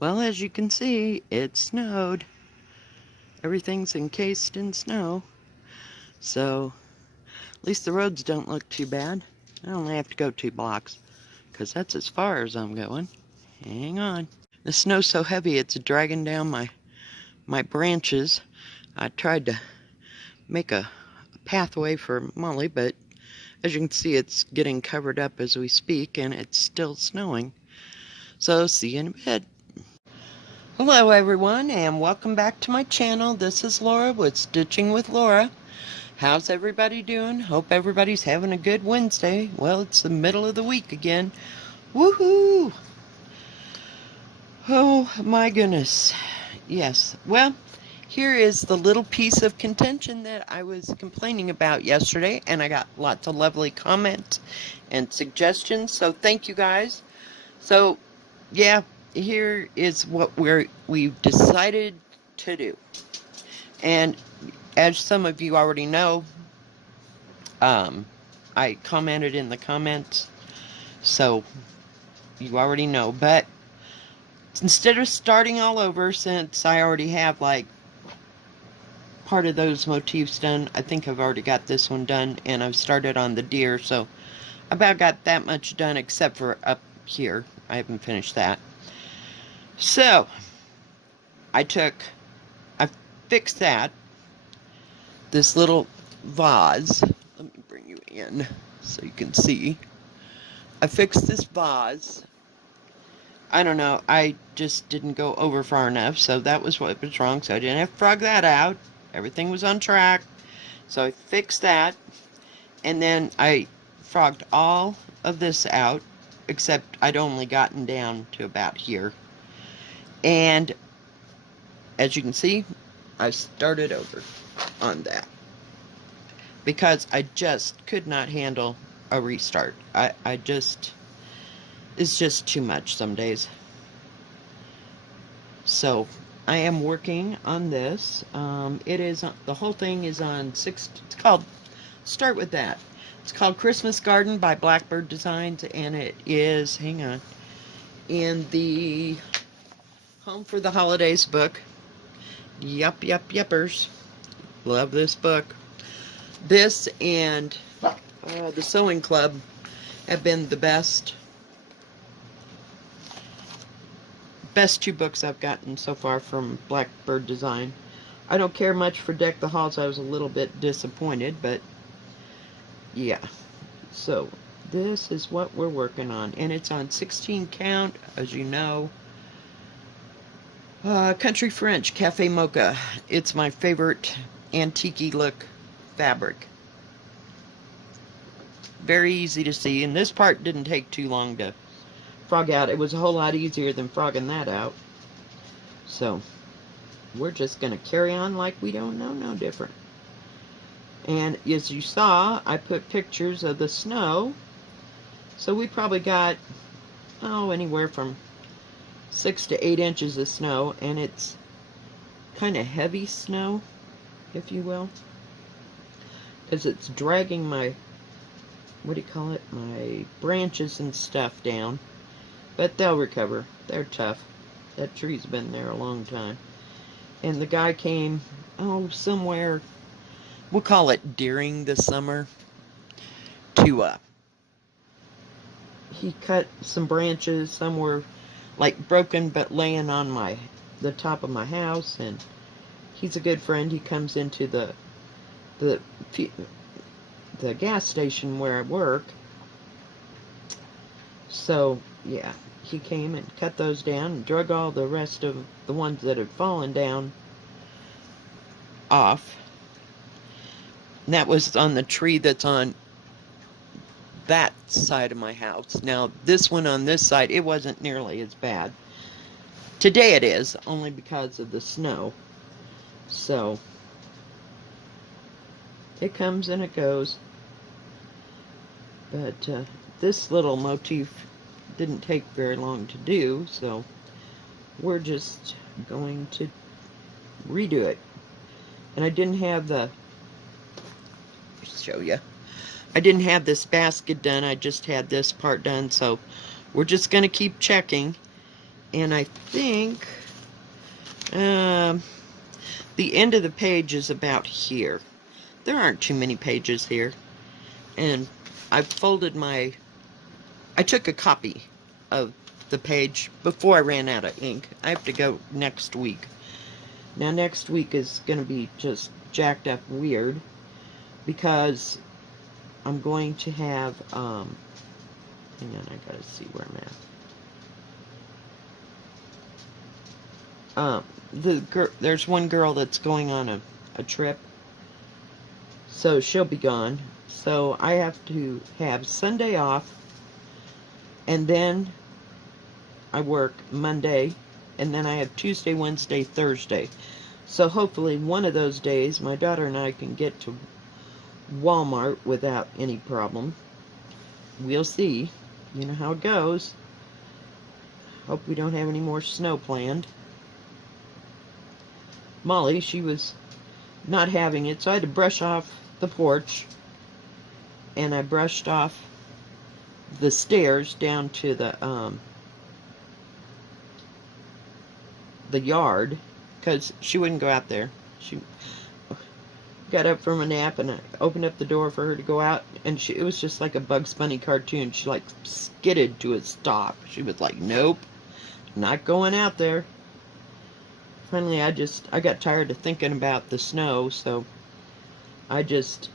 Well, as you can see, it snowed. Everything's encased in snow. So, at least the roads don't look too bad. I only have to go 2 blocks, because that's as far as I'm going. Hang on. The snow's so heavy it's dragging down my branches. I tried to make a pathway for Molly, but as you can see, it's getting covered up as we speak, and it's still snowing. So, see you in a bit. Hello everyone, and welcome back to my channel. This is Laura with Stitching with Laura. How's everybody doing? Hope everybody's having a good Wednesday. Well, it's the middle of the week again. Woohoo! Oh my goodness. Yes. Well, here is the little piece of contention that I was complaining about yesterday, and I got lots of lovely comments and suggestions, so thank you guys. So, yeah, here is what we've decided to do. And as some of you already know, I commented in the comments, so you already know. But instead of starting all over, since I already have like part of those motifs done, I think I've already got this one done, and I've started on the deer, so I about got that much done except for up here. I haven't finished that. So I fixed this little vase. Let me bring you in so you can see. I fixed this vase. I don't know, I just didn't go over far enough, so that was what was wrong, so I didn't have to frog that out. Everything was on track, so I fixed that, and then I frogged all of this out, except I'd only gotten down to about here. And as you can see, I started over on that, because I just could not handle a restart. It's just too much some days. So I am working on this. The whole thing is on start with that. It's called Christmas Garden by Blackbird Designs, and it is, hang on, in the Home for the Holidays book. Yuppers. Love this book. This and the Sewing Club have been the best 2 books I've gotten so far from Blackbird Design. I don't care much for Deck the Halls. I was a little bit disappointed, but yeah. So this is what we're working on, and it's on 16 count, as you know. Country French Cafe Mocha. It's my favorite antique look fabric. Very easy to see, and this part didn't take too long to frog out. It was a whole lot easier than frogging that out. So we're just going to carry on like we don't know no different. And as you saw, I put pictures of the snow. So we probably got, anywhere from 6 to 8 inches of snow, and it's kind of heavy snow, if you will, because it's dragging my, my branches and stuff down. But they'll recover. They're tough. That tree's been there a long time. And the guy came, somewhere, we'll call it during the summer, to, he cut some branches. Some were like broken but laying on the top of my house, and he's a good friend. He comes into the gas station where I work. So yeah, he came and cut those down and drug all the rest of the ones that had fallen down off. And that was on the tree that's on that side of my house. Now, this one on this side, it wasn't nearly as bad. Today it is, only because of the snow. So, it comes and it goes. But this little motif didn't take very long to do, so we're just going to redo it. And I didn't have show you. I didn't have this basket done. I just had this part done, so we're just going to keep checking. And I think the end of the page is about here. There aren't too many pages here. And I took a copy of the page before I ran out of ink. I have to go next week. Now next week is going to be just jacked up weird because I'm going to have, hang on, I gotta see where I'm at. There's one girl that's going on a trip, so she'll be gone. So I have to have Sunday off, and then I work Monday, and then I have Tuesday, Wednesday, Thursday. So hopefully one of those days my daughter and I can get to Walmart without any problem. We'll see. You know how it goes. Hope we don't have any more snow planned. Molly, she was not having it, so I had to brush off the porch, and I brushed off the stairs down to the yard, because she wouldn't go out there. She got up from a nap, and I opened up the door for her to go out, and it was just like a Bugs Bunny cartoon. She like skidded to a stop. She was like, nope, not going out there. Finally, I got tired of thinking about the snow, so I just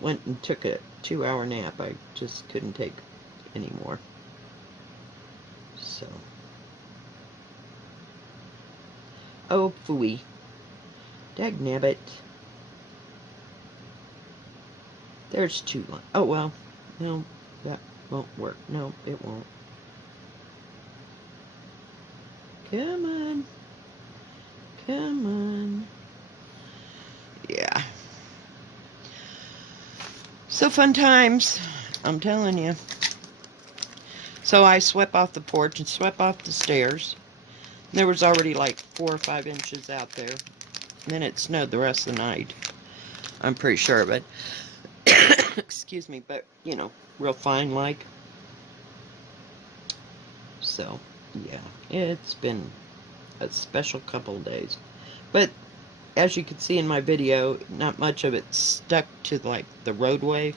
went and took a 2-hour nap. I just couldn't take any more. So, oh phooey, dagnabbit. There's 2 lines. Oh well, no, that won't work. No, it won't. Come on. Come on. Yeah. So fun times, I'm telling you. So I swept off the porch and swept off the stairs. There was already like 4 or 5 inches out there. And then it snowed the rest of the night. I'm pretty sure of it. Excuse me, but, you know, real fine like. So, yeah, it's been a special couple of days. But as you can see in my video, not much of it stuck to like the roadway.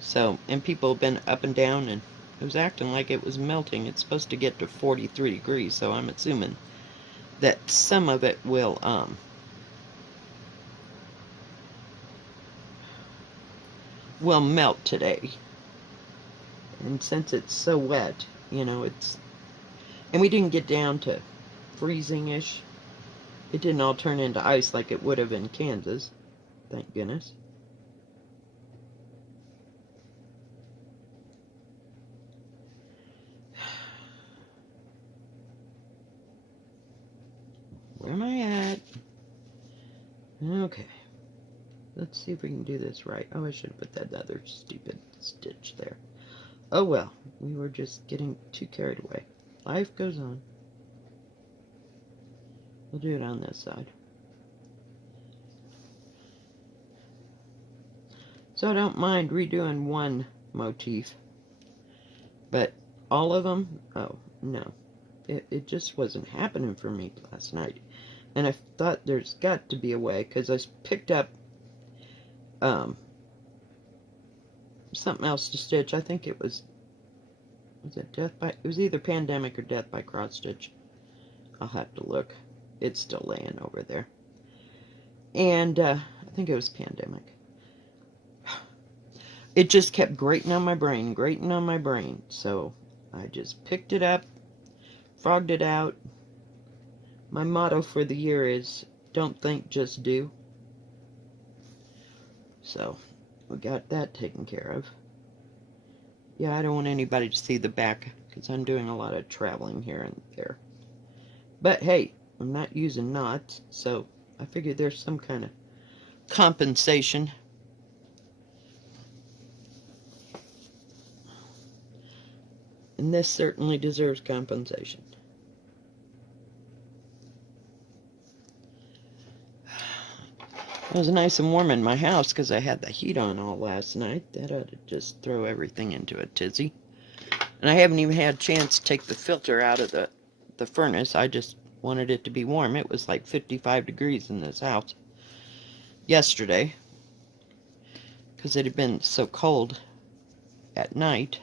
So, and people have been up and down, and it was acting like it was melting. It's supposed to get to 43 degrees, so I'm assuming that some of it will melt today. And since it's so wet, you know, and we didn't get down to freezing-ish. It didn't all turn into ice like it would have in Kansas. Thank goodness. Where am I at? Okay. Let's see if we can do this right. Oh, I should have put that other stupid stitch there. Oh well, we were just getting too carried away. Life goes on. We'll do it on this side. So I don't mind redoing one motif. But all of them? Oh, no. It just wasn't happening for me last night. And I thought there's got to be a way, because I picked up something else to stitch. I think it was it it was either Pandemic or Death by Cross Stitch. I'll have to look. It's still laying over there. And I think it was Pandemic. It just kept grating on my brain. So I just picked it up, frogged it out. My motto for the year is, don't think, just do. So we got that taken care of. Yeah, I don't want anybody to see the back, because I'm doing a lot of traveling here and there. But hey, I'm not using knots, so I figured there's some kind of compensation. And this certainly deserves compensation. It was nice and warm in my house because I had the heat on all last night. That ought to just throw everything into a tizzy. And I haven't even had a chance to take the filter out of the furnace. I just wanted it to be warm. It was like 55 degrees in this house yesterday because it had been so cold at night.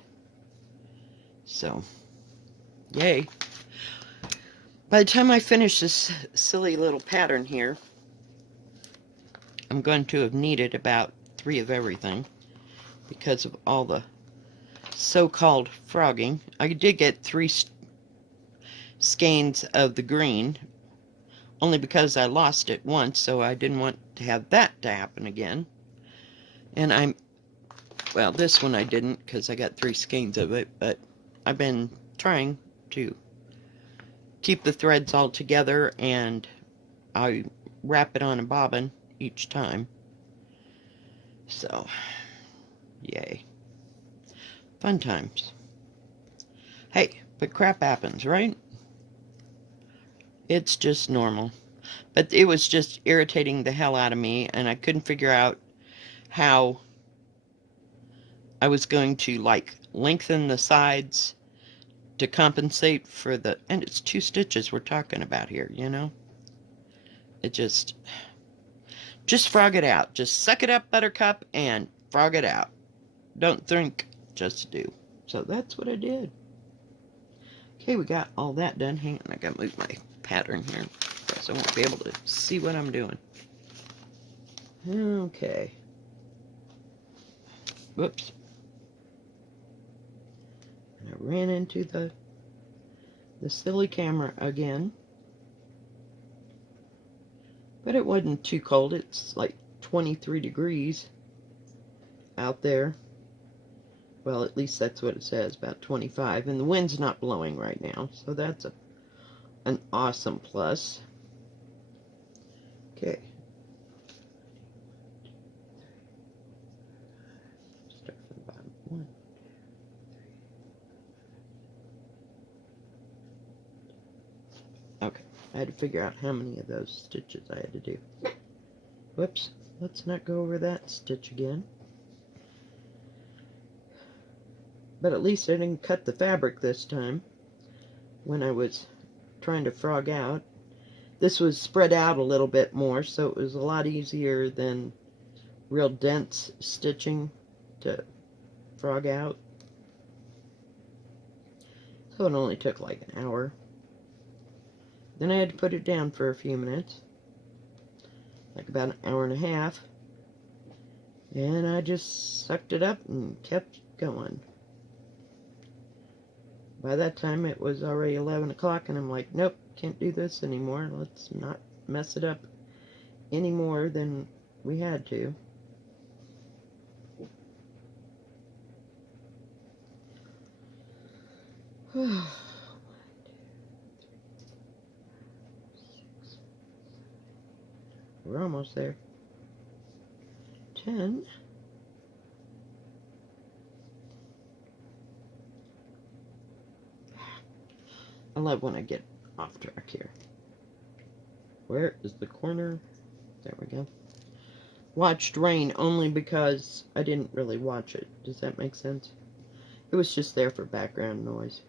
So, yay. By the time I finish this silly little pattern here, I'm going to have needed about 3 of everything because of all the so-called frogging. I did get 3 skeins of the green, only because I lost it once, so I didn't want to have that to happen again. And well, this one I didn't because I got 3 skeins of it, but I've been trying to keep the threads all together, and I wrap it on a bobbin each time. So, yay. Fun times. Hey, but crap happens, right? It's just normal. But it was just irritating the hell out of me, and I couldn't figure out how I was going to, like, lengthen the sides to compensate for the... And it's 2 stitches we're talking about here, you know? It just frog it out. Just suck it up, Buttercup, and frog it out. Don't think, just do. So that's what I did. Okay, we got all that done. Hang on, I gotta move my pattern here, because I won't be able to see what I'm doing. Okay. Whoops. And I ran into the silly camera again. But it wasn't too cold. It's like 23 degrees out there. Well, at least that's what it says, about 25. And the wind's not blowing right now, so that's an awesome plus. Okay. Start from the bottom. 1, 2, 3. Okay. I had to figure out how many of those stitches I had to do. Whoops. Let's not go over that stitch again. But at least I didn't cut the fabric this time when I was trying to frog out. This was spread out a little bit more, so it was a lot easier than real dense stitching to frog out. So it only took like an hour. Then I had to put it down for a few minutes, like about an hour and a half. And I just sucked it up and kept going. By that time, it was already 11 o'clock, and I'm like, nope, can't do this anymore. Let's not mess it up any more than we had to. We're almost there. 10. I love when I get off track here. Where is the corner? There we go. Watched rain only because I didn't really watch it. Does that make sense? It was just there for background noise.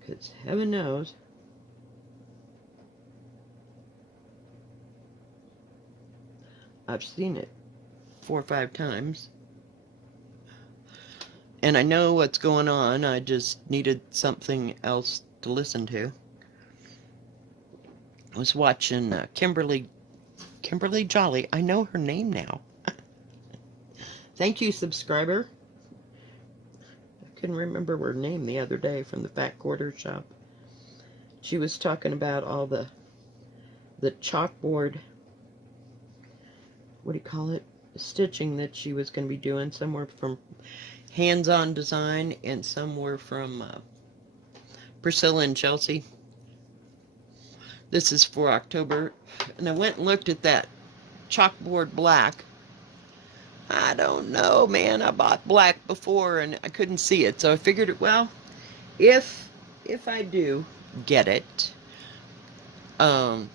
Because heaven knows, I've seen it 4 or 5 times. And I know what's going on. I just needed something else to listen to. I was watching Kimberly Jolly. I know her name now. Thank you, subscriber. I couldn't remember her name the other day from the Fat Quarter Shop. She was talking about all the chalkboard, what do you call it, stitching that she was going to be doing, somewhere from Hands-On Design, and some were from Priscilla and Chelsea. This is for October, and I went and looked at that chalkboard black. I don't know, man. I bought black before, and I couldn't see it, so I figured, well, if I do get it, now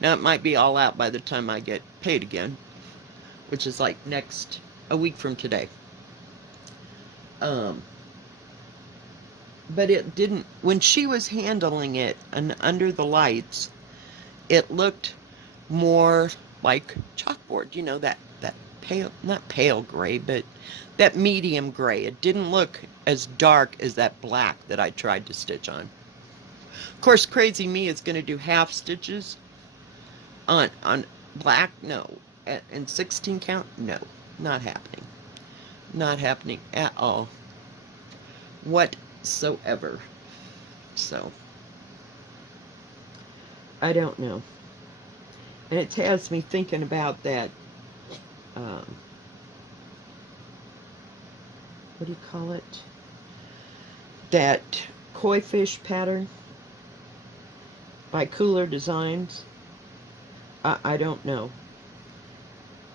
it might be all out by the time I get paid again, which is like next a week from today. Um, but it didn't, when she was handling it and under the lights, it looked more like chalkboard, you know, that pale, not pale gray, but that medium gray. It didn't look as dark as that black that I tried to stitch on. Of course, crazy me is going to do half stitches on black. No. And 16 count? No. Not happening. Not happening at all. Whatsoever. So, I don't know. And it has me thinking about that, what do you call it? That koi fish pattern by Cooler Designs. I don't know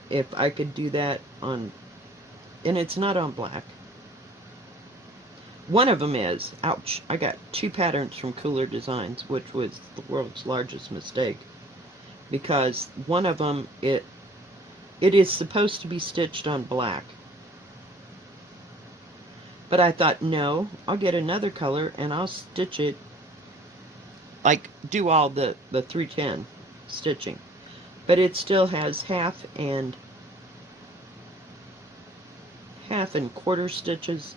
if I could do that on, and it's not on black. One of them is, ouch, I got 2 patterns from Cooler Designs, which was the world's largest mistake, because one of them, it is supposed to be stitched on black. But I thought, no, I'll get another color and I'll stitch it, like, do all the 310 stitching. But it still has half and quarter stitches,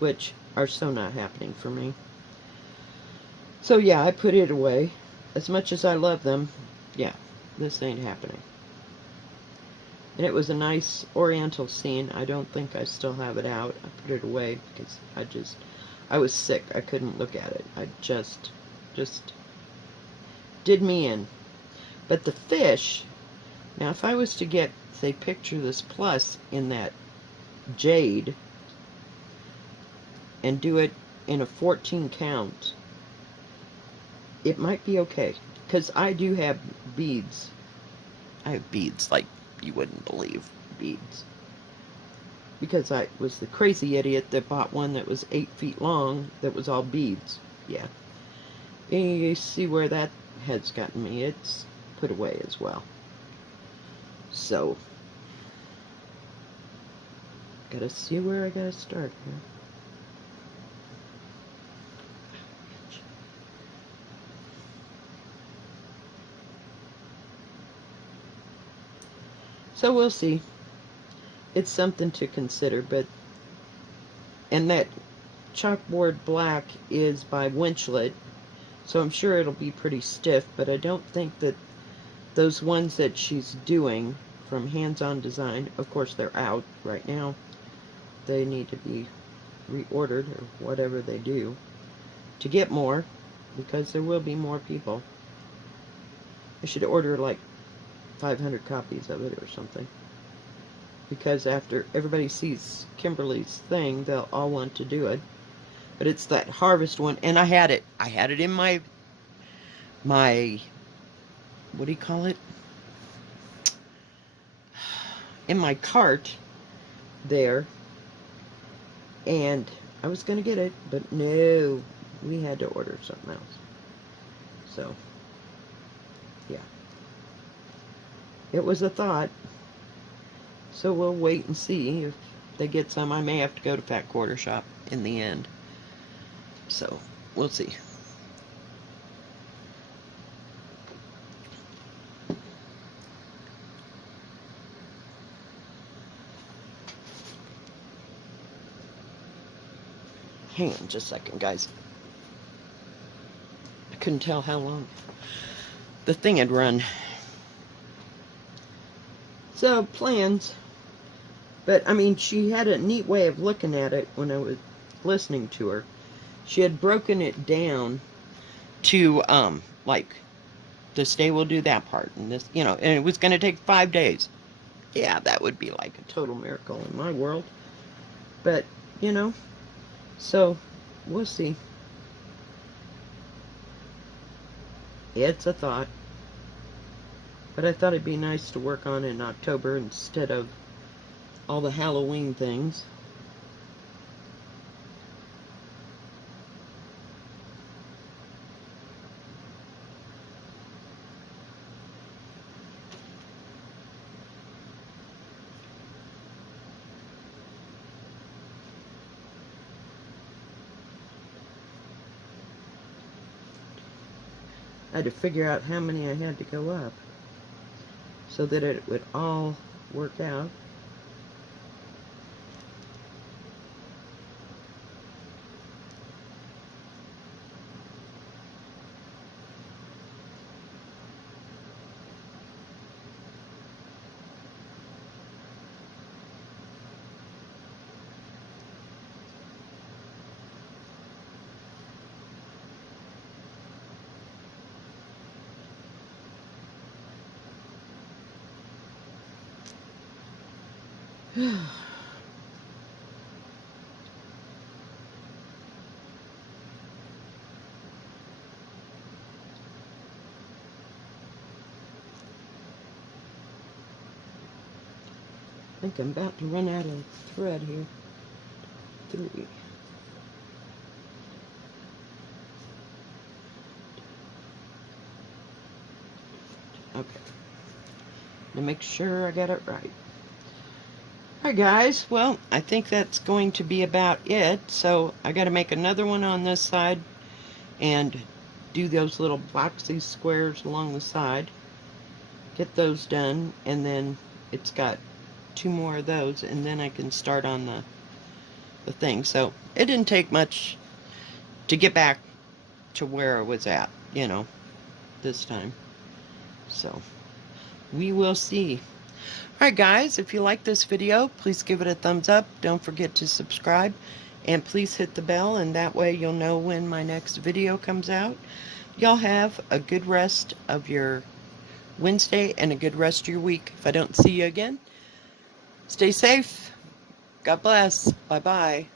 which are so not happening for me. So yeah, I put it away. As much as I love them, yeah, this ain't happening. And it was a nice oriental scene. I don't think I still have it out. I put it away because I was sick. I couldn't look at it. I just did me in. But the fish, now if I was to get, say, picture this plus in that jade and do it in a 14 count, it might be okay. Because I do have beads. I have beads like you wouldn't believe. Beads. Because I was the crazy idiot that bought one that was 8 feet long that was all beads. Yeah. And you see where that has gotten me. It's put away as well. So, gotta see where I gotta start here. So we'll see. It's something to consider, but, and that chalkboard black is by Winchlet, so I'm sure it'll be pretty stiff, but I don't think that those ones that she's doing from Hands On Design, of course they're out right now. They need to be reordered or whatever they do to get more, because there will be more people. I should order like 500 copies of it or something, because after everybody sees Kimberly's thing, they'll all want to do it. But it's that harvest one, and I had it in my what do you call it, in my cart there, and I was gonna get it, but no, we had to order something else. So yeah, it was a thought. So we'll wait and see if they get some. I may have to go to Fat Quarter Shop in the end. So we'll see. Hang on just a second, guys. I couldn't tell how long the thing had run. So, plans. But, I mean, she had a neat way of looking at it when I was listening to her. She had broken it down to, like, this day we'll do that part, and this, you know, and it was going to take 5 days. Yeah, that would be like a total miracle in my world. But, you know, so, we'll see. It's a thought. But I thought it'd be nice to work on in October instead of all the Halloween things. I had to figure out how many I had to go up so that it would all work out. I think I'm about to run out of thread here. 3. Okay. To make sure I got it right. Alright guys, well, I think that's going to be about it. So I got to make another one on this side and do those little boxy squares along the side. Get those done, and then it's got 2 more of those, and then I can start on the thing. So it didn't take much to get back to where I was at, you know, this time. So we will see. Alright guys, if you like this video, please give it a thumbs up. Don't forget to subscribe, and please hit the bell, and that way you'll know when my next video comes out. Y'all have a good rest of your Wednesday and a good rest of your week. If I don't see you again, stay safe. God bless. Bye-bye.